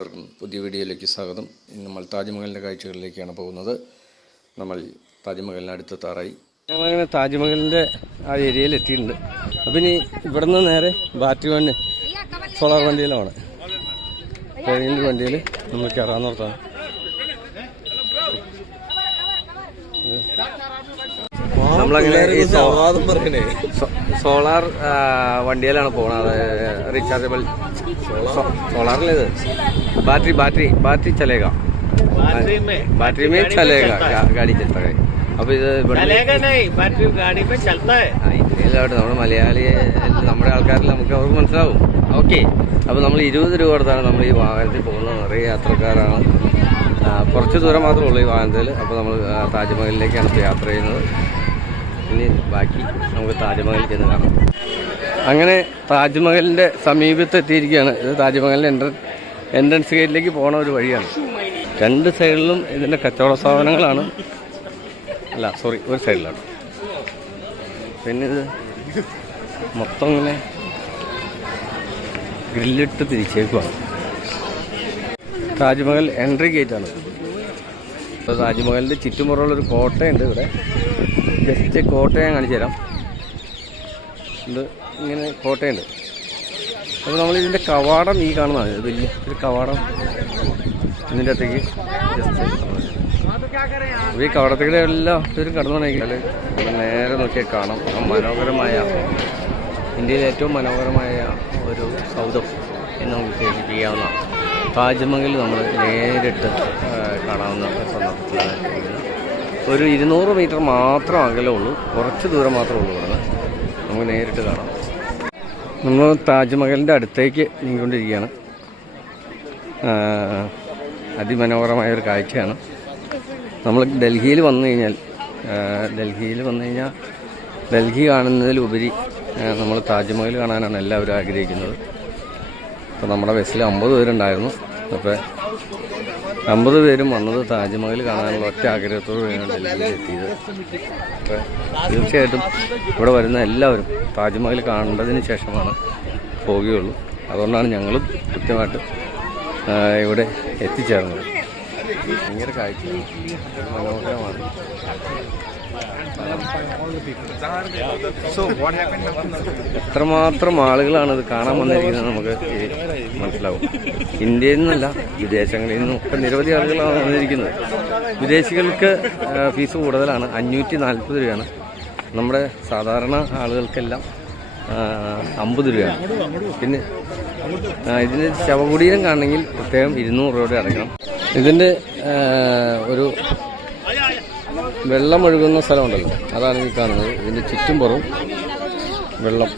എല്ലാവർക്കും പുതിയ വീഡിയോയിലേക്ക് സ്വാഗതം. ഇന്ന് നമ്മൾ താജ്മഹലിൻ്റെ കാഴ്ചകളിലേക്കാണ് പോകുന്നത്. നമ്മൾ താജ്മഹലിന് അടുത്തെത്താറായി. ഞങ്ങളങ്ങനെ താജ്മഹലിൻ്റെ ആ ഏരിയയിൽ എത്തിയിട്ടുണ്ട്. അപ്പം ഇനി ഇവിടുന്ന് നേരെ ബാറ്ററി വണ്ടി സോളാർ വണ്ടിയിലാണ്. ഏതെങ്കിലും വണ്ടിയിൽ നമ്മൾ കയറാന്നോർത്താണ്. നമ്മളങ്ങനെ ഈ സോളാർ വണ്ടിയിലാണ് പോകുന്നത്. റീചാർജബിൾ सोलार बैटरी चलेगा, बैटरी में चलेगा, गाड़ी चलता है. अब चलेगा नहीं, बैटरी गाड़ी में चलता है. നമ്മൾ മലയാളി നമ്മുടെ ആൾക്കാരിൽ നമുക്ക് അവർക്ക് മനസ്സിലാവും. ഓക്കെ, അപ്പോൾ നമ്മൾ 20 രൂപ കൊടുത്താണ് നമ്മൾ ഈ വാഹനത്തിൽ പോകുന്നത്. നിറയെ യാത്രക്കാരാണ്. കുറച്ച് ദൂരം മാത്രമേ ഉള്ളൂ ഈ വാഹനത്തിൽ. അപ്പോൾ നമ്മൾ താജ്മഹലിലേക്കാണ് ഇപ്പോൾ യാത്ര ചെയ്യുന്നത്. ഇനി ബാക്കി നമുക്ക് താജ്മഹലിൽ ചെന്ന് കാണാം. അങ്ങനെ താജ്മഹലിൻ്റെ സമീപത്ത് എത്തിയിരിക്കുകയാണ്. ഇത് താജ്മഹലിൻ്റെ എൻട്രൻസ് ഗേറ്റിലേക്ക് പോണ ഒരു വഴിയാണ്. രണ്ട് സൈഡിലും ഇതിൻ്റെ കച്ചവട സാധനങ്ങളാണ്. ഒരു സൈഡിലാണ്. പിന്നെ ഇത് മൊത്തം ഇങ്ങനെ ഗ്രില്ലിട്ട് തിരിച്ചേക്കുവാണ്. താജ്മഹൽ എൻട്രി ഗേറ്റാണ്. അപ്പോൾ താജ്മഹലിൻ്റെ ചുറ്റുമുറുള്ളൊരു കോട്ടയുണ്ട് ഇവിടെ. ജസ്റ്റ് കോട്ട ഞാൻ കാണിച്ചു തരാം. ഇത് ഇങ്ങനെ കോട്ടയുണ്ട്. അപ്പോൾ നമ്മളിതിൻ്റെ കവാടം ഈ കാണുന്നതാണ്. ഇത് വലിയ ഒരു കവാടം. ഇതിൻ്റെ അകത്തേക്ക് ജസ്റ്റ് അപ്പോൾ ഈ കവാടത്തിൻ്റെ എല്ലാം ഒരു കടന്നുണ്ടെങ്കിൽ നേരെ നോക്കിയാൽ കാണാം മനോഹരമായ, ഇന്ത്യയിലെ ഏറ്റവും മനോഹരമായ ഒരു സൗധം എന്ന് നമുക്ക് വിശേഷിപ്പിക്കാവുന്ന താജ്മഹൽ നമ്മൾ നേരിട്ട് കാണാവുന്ന സന്ദർഭത്തിലാണ്. ഒരു 200 മീറ്റർ മാത്രം അകലേ ഉള്ളൂ, കുറച്ച് ദൂരം മാത്രമേ ഉള്ളൂ. ഇവിടെ നമുക്ക് നേരിട്ട് കാണാം. നമ്മൾ താജ്മഹലിൻ്റെ അടുത്തേക്ക് നീങ്ങിക്കൊണ്ടിരിക്കുകയാണ്. അതിമനോഹരമായൊരു കാഴ്ചയാണ്. നമ്മൾ ഡൽഹിയിൽ വന്നു കഴിഞ്ഞാൽ ഡൽഹി കാണുന്നതിലുപരി നമ്മൾ താജ്മഹൽ കാണാനാണ് എല്ലാവരും ആഗ്രഹിക്കുന്നത്. അപ്പോൾ നമ്മുടെ ബസ്സിൽ 50 പേരുണ്ടായിരുന്നു. അപ്പോൾ 50 പേരും വന്നത് താജ്മഹൽ കാണാനുള്ള ഒറ്റ ആഗ്രഹത്തോട് വേണം ഡൽഹിയിൽ എത്തിയത്. അപ്പോൾ തീർച്ചയായിട്ടും ഇവിടെ വരുന്ന എല്ലാവരും താജ്മഹൽ കാണേണ്ടതിന് ശേഷമാണ് പോവുകയുള്ളൂ. അതുകൊണ്ടാണ് ഞങ്ങളും കൃത്യമായിട്ട് ഇവിടെ എത്തിച്ചേർന്നത്. ഭയങ്കര കാഴ്ച, മനോഹരമാണ്. എത്രമാത്രം ആളുകളാണ് ഇത് കാണാൻ വന്നിരിക്കുന്നത് നമുക്ക് മനസ്സിലാവും. ഇന്ത്യയിൽ നിന്നല്ല, വിദേശങ്ങളിൽ നിന്നും ഒക്കെ നിരവധി ആളുകളാണ് വന്നിരിക്കുന്നത്. വിദേശികൾക്ക് ഫീസ് കൂടുതലാണ്, 540 രൂപയാണ്. നമ്മുടെ സാധാരണ ആളുകൾക്കെല്ലാം 50 രൂപയാണ്. പിന്നെ ഇതിന് ശവകുടീരം കാണണമെങ്കിൽ പ്രത്യേകം 200 രൂപ അടയ്ക്കണം. ഇതിൻ്റെ ഒരു വെള്ളം ഒഴുകുന്ന സ്ഥലമുണ്ടല്ലോ, അതാണ് ഈ കാണുന്നത്. ഇതിൻ്റെ ചുറ്റുംപുറം വെള്ളം,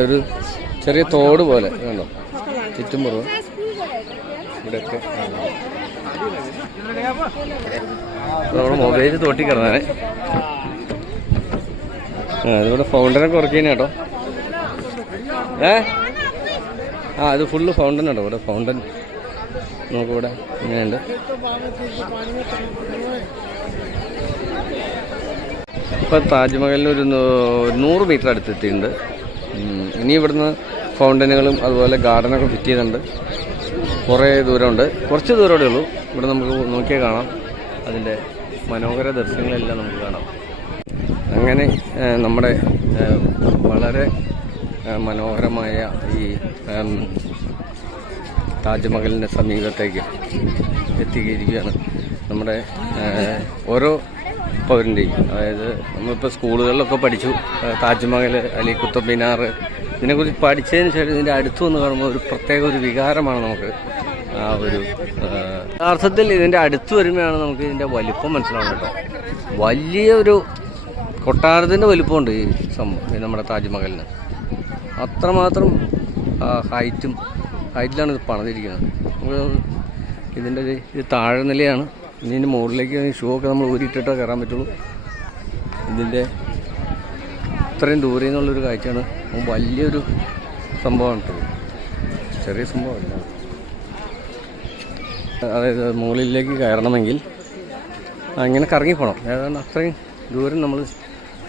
ഒരു ചെറിയ തോട് പോലെ കണ്ടോ, ചുറ്റുംപുറം ഇവിടെയൊക്കെ. നമ്മുടെ മൊബൈൽ തോട്ടി കിടന്നാണ്. ഇതിവിടെ ഫൗണ്ടനൊക്കെ വർക്ക് ചെയ്യുന്ന കേട്ടോ. ഇത് ഫുള്ള് ഫൗണ്ടൻ ഉണ്ടോ ഇവിടെ. ഫൗണ്ടൻ നോക്കിവിടെ ഇങ്ങനെയുണ്ട്. ഇപ്പം താജ്മഹലിന് ഒരു 100 മീറ്റർ അടുത്തെത്തിയിട്ടുണ്ട്. ഇനി ഇവിടുന്ന് ഫൗണ്ടനുകളും അതുപോലെ ഗാർഡനൊക്കെ ഫിറ്റ് ചെയ്തിട്ടുണ്ട്. കുറേ ദൂരമുണ്ട്, കുറച്ച് ദൂരമേ ഉള്ളൂ. ഇവിടെ നമുക്ക് നോക്കിയാൽ കാണാം അതിൻ്റെ മനോഹര ദൃശ്യങ്ങളെല്ലാം നമുക്ക് കാണാം. അങ്ങനെ നമ്മുടെ വളരെ മനോഹരമായ ഈ താജ്മഹലിൻ്റെ സമീപത്തേക്ക് എത്തിയിരിക്കുകയാണ്. നമ്മുടെ ഓരോ പൗരൻ്റെയും, അതായത് നമ്മളിപ്പോൾ സ്കൂളുകളിലൊക്കെ പഠിച്ചു താജ്മഹൽ അല്ലെങ്കിൽ കുത്തബ് മിനാർ, ഇതിനെക്കുറിച്ച് പഠിച്ചതിന് ശേഷം ഇതിൻ്റെ അടുത്ത് വന്ന് കാണുമ്പോൾ ഒരു പ്രത്യേക ഒരു വികാരമാണ് നമുക്ക്. ആ ഒരു യഥാർത്ഥത്തിൽ ഇതിൻ്റെ അടുത്ത് വരുമ്പോഴാണ് നമുക്ക് ഇതിൻ്റെ വലിപ്പം മനസ്സിലാവുന്നത് കേട്ടോ. വലിയൊരു കൊട്ടാരത്തിൻ്റെ വലിപ്പമുണ്ട് ഈ സംഭവം, നമ്മുടെ താജ്മഹലിന്. അത്രമാത്രം ഹൈറ്റിലാണ് ഇത് പണിതിരിക്കുന്നത്. നമുക്ക് ഇതിൻ്റെ ഇത് താഴെ നിലയാണ്. ഇതിൻ്റെ മുകളിലേക്ക് ഷൂ ഒക്കെ നമ്മൾ ഊരിയിട്ടിട്ടേ കയറാൻ പറ്റുള്ളൂ. ഇതിൻ്റെ ഇത്രയും ദൂരെ നിന്നുള്ളൊരു കാഴ്ചയാണ്. വലിയൊരു സംഭവമാണ് കേട്ടോ, ചെറിയ സംഭവമല്ല. അതായത് മുകളിലേക്ക് കയറണമെങ്കിൽ അങ്ങനെ കറങ്ങിപ്പോണം. ഏതാണ്ട് അത്രയും ദൂരം നമ്മൾ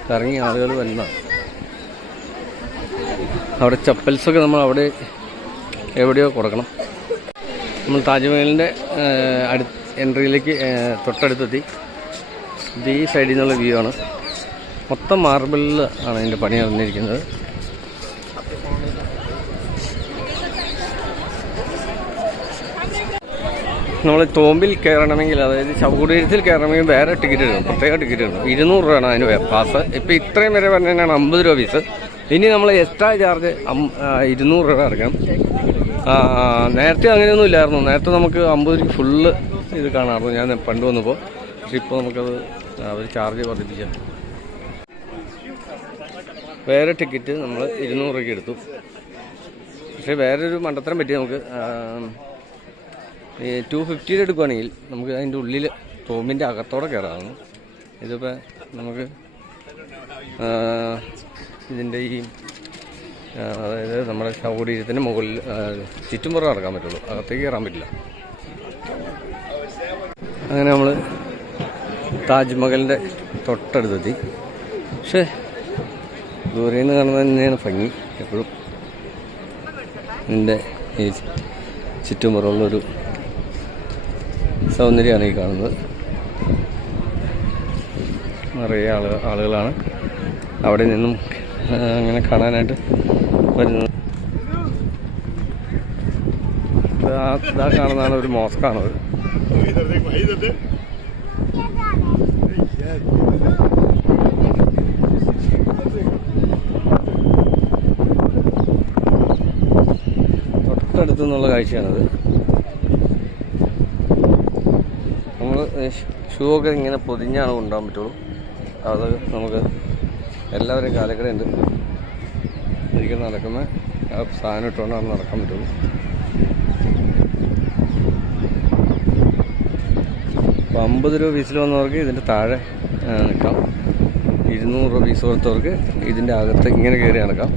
കറങ്ങി ആളുകൾ വരുന്നതാണ്. അവിടെ ചപ്പൽസൊക്കെ നമ്മൾ അവിടെ എവിടെയോ കൊടുക്കണം. നമ്മൾ താജ്മഹലിൻ്റെ എൻട്രിയിലേക്ക് തൊട്ടടുത്തെത്തി. ഇത് ഈ സൈഡിൽ നിന്നുള്ള വ്യൂ ആണ്. മൊത്തം മാർബിളിൽ ആണ് ഇതിൻ്റെ പണി നടന്നിരിക്കുന്നത്. നമ്മൾ തോമ്പിൽ കയറണമെങ്കിൽ, അതായത് ശവകുടീരത്തിൽ കയറണമെങ്കിൽ വേറെ ടിക്കറ്റ് എടുക്കണം, പ്രത്യേക ടിക്കറ്റ് എടുക്കണം. 200 രൂപയാണ് അതിന് പാസ്. ഇപ്പോൾ ഇത്രയും വരെ പറഞ്ഞു കഴിഞ്ഞാൽ 50 രൂപ ഫീസ്. ഇനി നമ്മൾ എക്സ്ട്രാ ചാർജ് 200 രൂപ അടക്കണം. നേരത്തെ അങ്ങനെയൊന്നും ഇല്ലായിരുന്നു. നേരത്തെ നമുക്ക് 50 രൂപ ഫുള്ള് ഇത് കാണാമായിരുന്നു ഞാൻ പണ്ട് വന്നപ്പോൾ. പക്ഷെ ഇപ്പോൾ നമുക്കത് അവർ ചാർജ് വർദ്ധിപ്പിച്ചു. വേറെ ടിക്കറ്റ് നമ്മൾ 200 രൂപയ്ക്ക് എടുത്തു. പക്ഷേ വേറൊരു മണ്ടത്തരം പറ്റി. നമുക്ക് 250 എടുക്കുകയാണെങ്കിൽ നമുക്ക് അതിൻ്റെ ഉള്ളിൽ തോമ്പിൻ്റെ അകത്തോടെ കയറാമായിരുന്നു. ഇതിപ്പോൾ നമുക്ക് ഇതിൻ്റെ ഈ അതായത് നമ്മുടെ ശവകുടീരത്തിൻ്റെ മുകളിൽ ചുറ്റുംപുറം ഇറക്കാൻ പറ്റുള്ളൂ, അകത്തേക്ക് കയറാൻ പറ്റില്ല. അങ്ങനെ നമ്മൾ താജ്മഹലിൻ്റെ തൊട്ടടുത്തെത്തി. പക്ഷേ ദൂരെ നിന്ന് കാണുന്നത് തന്നെയാണ് ഭംഗി എപ്പോഴും. ഇതിൻ്റെ ഈ ചുറ്റുമുറമുള്ളൊരു സൗന്ദര്യമാണ് ഈ കാണുന്നത്. നിറയെ ആളുകളാണ് അവിടെ നിന്നും അങ്ങനെ കാണാനായിട്ട് വരുന്നത്. ഇതാ കാണുന്നതാണ് ഒരു മോസ്കാണത്. തൊട്ടടുത്ത് നിന്നുള്ള കാഴ്ചയാണത്. നമ്മൾ ഷൂ ഒക്കെ ഇങ്ങനെ പൊതിഞ്ഞാണ് കൊണ്ടുപോകാൻ പറ്റുള്ളൂ. അത് നമുക്ക് എല്ലാവരും കാലക്കടയുണ്ട്. ഒരിക്കൽ നടക്കുമ്പോൾ ആ സാധനം ഇട്ടുകൊണ്ടാണ് നടക്കാൻ പറ്റുള്ളൂ. അപ്പോൾ 50 രൂപ ഫീസിൽ വന്നവർക്ക് ഇതിൻ്റെ താഴെ നിൽക്കാം. 200 രൂപ ഫീസ് കൊടുത്തവർക്ക് ഇതിൻ്റെ അകത്ത് ഇങ്ങനെ കയറി നടക്കാം.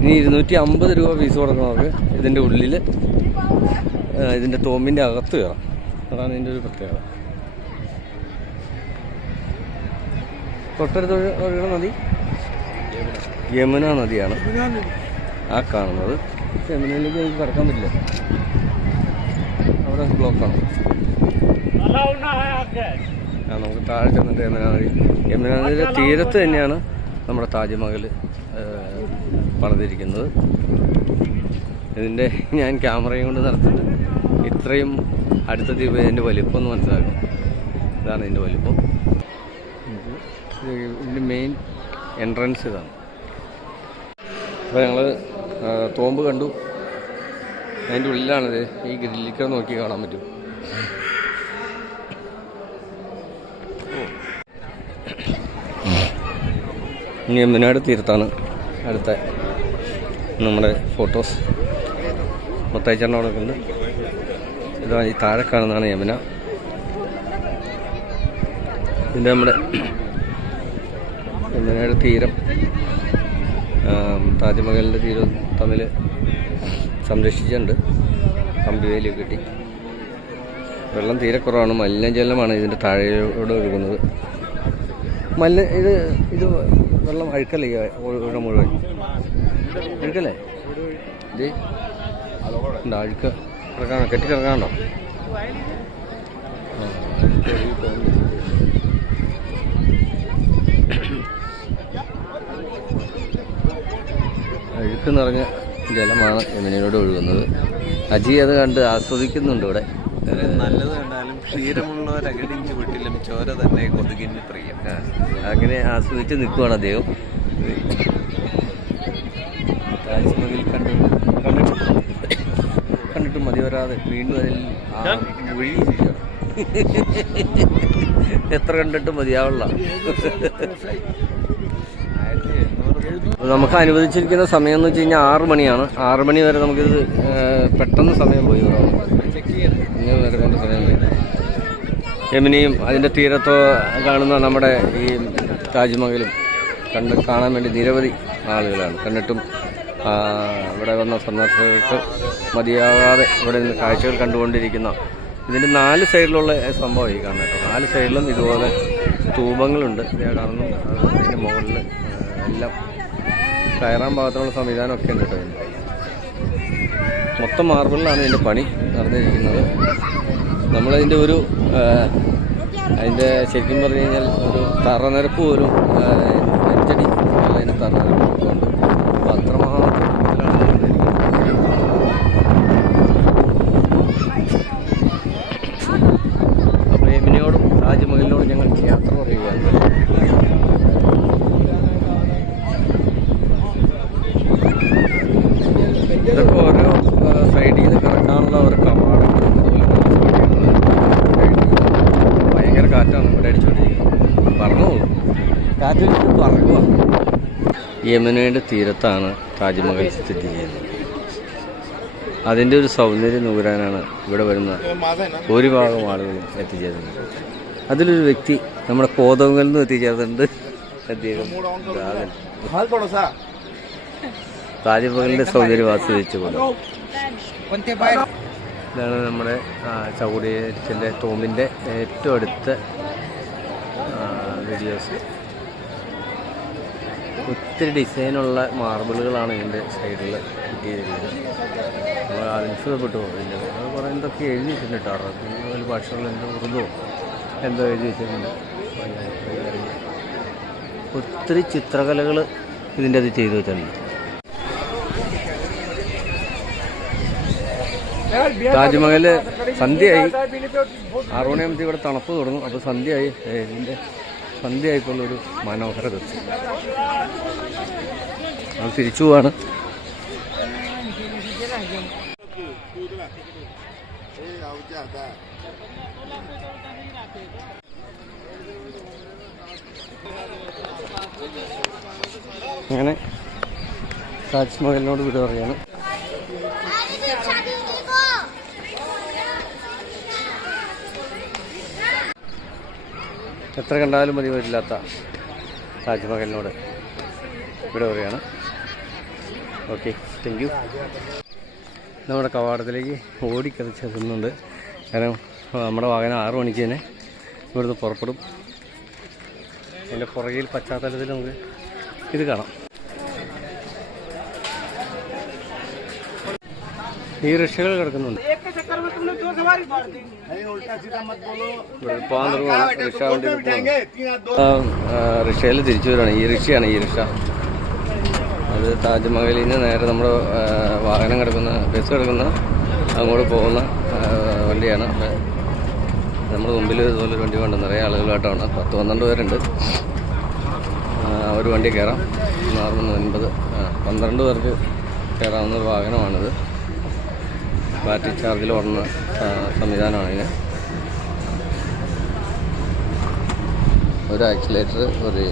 ഇനി 250 രൂപ ഫീസ് കൊടുക്കുന്നവർക്ക് ഇതിൻ്റെ ഉള്ളിൽ ഇതിൻ്റെ തോമ്പിൻ്റെ അകത്ത് കയറാം. അതാണ് ഇതിൻ്റെ ഒരു പ്രത്യേകത. തൊട്ടടുത്ത് ഒഴുകുന്ന നദി യമുന നദിയാണ് ആ കാണുന്നത്. യമുനയിലേക്ക് നമുക്ക് കടക്കാൻ പറ്റില്ല, അവിടെ ബ്ലോക്കാണ്. നമുക്ക് താഴെ ചെന്നിട്ട് യമുന നദിയുടെ തീരത്ത് തന്നെയാണ് നമ്മുടെ താജ്മഹൽ പണിതിരിക്കുന്നത്. ഇതിൻ്റെ ഞാൻ ക്യാമറയും കൊണ്ട് നടത്തുന്നത് ഇത്രയും അടുത്തെത്തി ഇതിൻ്റെ വലിപ്പം ഒന്ന് മനസ്സിലാക്കും. ഇതാണ് ഇതിൻ്റെ വലിപ്പം. ഇതിൻ്റെ മെയിൻ എൻട്രൻസ് ഇതാണ്. അപ്പോൾ ഞങ്ങൾ തോമ്പ് കണ്ടു. അതിൻ്റെ ഉള്ളിലാണിത്. ഈ ഗ്രില്ലിക്ക നോക്കി കാണാൻ പറ്റും. ഇനി യമുനയുടെ തീരത്താണ് അടുത്ത നമ്മുടെ ഫോട്ടോസ്. മൊത്തയച്ചെണ്ണം അവിടെ ഉണ്ട്. ഇതാ ഈ താഴെ കാണുന്നതാണ് യമുന. ഇതിൻ്റെ നമ്മുടെ യമുനയുടെ തീരം താജ്മഹലിൻ്റെ തീരം തമ്മിൽ സംരക്ഷിച്ചിട്ടുണ്ട്. കമ്പിവേലിയൊക്കെ കിട്ടി. വെള്ളം തീരെ കുറവാണ്. മലിനജലമാണ് ഇതിൻ്റെ താഴെയോടെ ഒഴുകുന്നത്. ഇത് വെള്ളം അഴുക്കല്ലേ ഒഴുക മുഴുവൻ? അഴുക്കല്ലേ? ഇത് ഉണ്ടോ അഴുക്ക് കിടക്കാണോ? കെട്ടിക്കിടക്കാണോ? അഴുക്ക് നിറഞ്ഞ ജലമാണ് യമുനയിലൂടെ ഒഴുകുന്നത്. അജി അത് കണ്ട് ആസ്വദിക്കുന്നുണ്ട്. ഇവിടെ നല്ലത് കണ്ടാലും ക്ഷീരമുള്ളവരകടിഞ്ച് വിട്ടിലും ചോര തന്നെ കൊതുകിന് പ്രിയം. അങ്ങനെ ആസ്വദിച്ച് നിൽക്കുവാണ് അദ്ദേഹം. താജ്മഹൽ കണ്ടിട്ട് മതി വരാതെ വീണ്ടും അതിൽ ഒഴുകിയിരിക്കുകയാണ്. എത്ര കണ്ടിട്ടും മതിയാവുള്ള. നമുക്ക് അനുവദിച്ചിരിക്കുന്ന സമയം എന്ന് വെച്ച് കഴിഞ്ഞാൽ 6 മണിയാണ്. 6 മണി വരെ നമുക്കിത് പെട്ടെന്ന് സമയം പോയി വരെ കൊണ്ട് സമയം പോയി. യമുനയും അതിൻ്റെ തീരത്തോ കാണുന്ന നമ്മുടെ ഈ താജ്മഹലും കാണാൻ വേണ്ടി നിരവധി ആളുകളാണ്. കണ്ടിട്ടും ഇവിടെ വന്ന സന്ദർശകർക്ക് മതിയാകാതെ ഇവിടെ നിന്ന് കാഴ്ചകൾ കണ്ടുകൊണ്ടിരിക്കുന്ന ഇതിൻ്റെ 4 സൈഡിലുള്ള സംഭവം ഈ കാണുന്നത് കേട്ടോ. 4 സൈഡിലും ഇതുപോലെ സ്തൂപങ്ങളുണ്ട്. കാണുന്നു. അതിൻ്റെ മുകളിൽ എല്ലാം കയറാൻ പാകത്തിനുള്ള സംവിധാനമൊക്കെ ഉണ്ട് കേട്ടോ. മൊത്തം മാർബിളിലാണ് ഇതിൻ്റെ പണി നടന്നിരിക്കുന്നത്. നമ്മളതിൻ്റെ ഒരു അതിൻ്റെ ശരിക്കും പറഞ്ഞു കഴിഞ്ഞാൽ ഒരു തറനിരപ്പ് പോലും 5 അടി അതിൻ്റെ തറനിരപ്പൊക്കെ ഉണ്ട്. അപ്പോൾ അത്രമാത്രം അപ്പോൾ യമുനയോടും താജ്മഹലിനോടും ഞങ്ങൾ യാത്ര പറയുകയാണ്. ഇതൊക്കെ ഓരോ സൈഡിൽ നിന്ന് കിടക്കാനുള്ള ഒരു കവാടങ്ങൾ, ഭയങ്കര കാറ്റാണ് ഇവിടെ അടിച്ചുകൊണ്ടിരിക്കുന്നത്. പറന്നു പോകും, കാറ്റ് പറക്കുക. യമുനയുടെ തീരത്താണ് താജ്മഹൽ സ്ഥിതി ചെയ്യുന്നത്. അതിൻ്റെ ഒരു സൗന്ദര്യം നുകരാനാണ് ഇവിടെ വരുന്ന ഭൂരിഭാഗം ആളുകളും എത്തിച്ചേരുന്നത്. അതിലൊരു വ്യക്തി നമ്മുടെ കോതമംഗലിൽ നിന്ന് എത്തിച്ചേർന്നിട്ടുണ്ട്. അദ്ദേഹം താജ്മഹലിൻ്റെ സൗന്ദര്യം ആസ്വദിച്ചുകൊണ്ട് ഇതാണ് നമ്മുടെ ചൗടിയത്തിൻ്റെ തോമ്പിൻ്റെ ഏറ്റവും അടുത്ത വീഡിയോസ്. ഒത്തിരി ഡിസൈനുള്ള മാർബിളുകളാണ് ഇതിൻ്റെ സൈഡിൽ കിട്ടിയിരിക്കുന്നത്. നമ്മൾ അത്ഭുതപ്പെട്ടു പോകുന്നില്ല. അത് കുറേ എന്തൊക്കെ എഴുതി വെച്ചിട്ടുണ്ട് കേട്ടോ. അറബി ഭാഷകളിൽ എന്തോ ഉറുദോ എന്തോ എഴുതി വെച്ചിട്ടുണ്ട്. ഒത്തിരി ചിത്രകലകൾ ഇതിൻ്റെ അത് ചെയ്തു വെച്ചിട്ടുണ്ട്. താജ്മഹൽ സന്ധ്യയായി, 6 മണിയാകുമ്പോഴത്തേക്ക് ഇവിടെ തണുപ്പ് തുടങ്ങും. അപ്പോൾ സന്ധ്യയായി, ഇതിൻ്റെ സന്ധ്യയായിട്ടുള്ളൊരു മനോഹര ദൃശ്യം. നമ്മൾ തിരിച്ചു പോവാണ്. അങ്ങനെ താജ്മഹലിനോട് വിട പറയാണ്. എത്ര കണ്ടാലും മതി വരില്ലാത്ത താജ്മഹലിനോട് ഇവിടെ പറയുകയാണ്. Okay, thank you. നമ്മുടെ കവാടത്തിലേക്ക് ഓടിക്കതച്ചെത്തുന്നുണ്ട്. കാരണം നമ്മുടെ വാഹനം 6 മണിക്ക് തന്നെ ഇവിടുന്ന് പുറപ്പെടും. അതിൻ്റെ പുറകിൽ പശ്ചാത്തലത്തിൽ നമുക്ക് ഇത് കാണാം. ഈ റിക്ഷകൾ കിടക്കുന്നുണ്ട്. റിക്ഷയിൽ തിരിച്ചു വരികയാണ്. ഈ റിക്ഷയാണ്, ഈ റിക്ഷ. അത് താജ്മഹലിൽ നിന്ന് നേരെ നമ്മുടെ വാഹനം കിടക്കുന്ന, ബസ് കിടക്കുന്ന അങ്ങോട്ട് പോകുന്ന വണ്ടിയാണ്. നമ്മുടെ മുമ്പിൽ ഇതുപോലൊരു വണ്ടി കൊണ്ട് നിറയെ ആളുകളായിട്ടാണ്. 10-12 പേരുണ്ട്. ഒരു വണ്ടി കയറാം. 9 12 പേർക്ക് കയറാവുന്ന ഒരു വാഹനമാണിത്. ബാറ്ററി ചാർജിൽ ഓടുന്ന സംവിധാനമാണ് ഇതിന്. ഒരു ആക്സിലേറ്റർ, ഒരു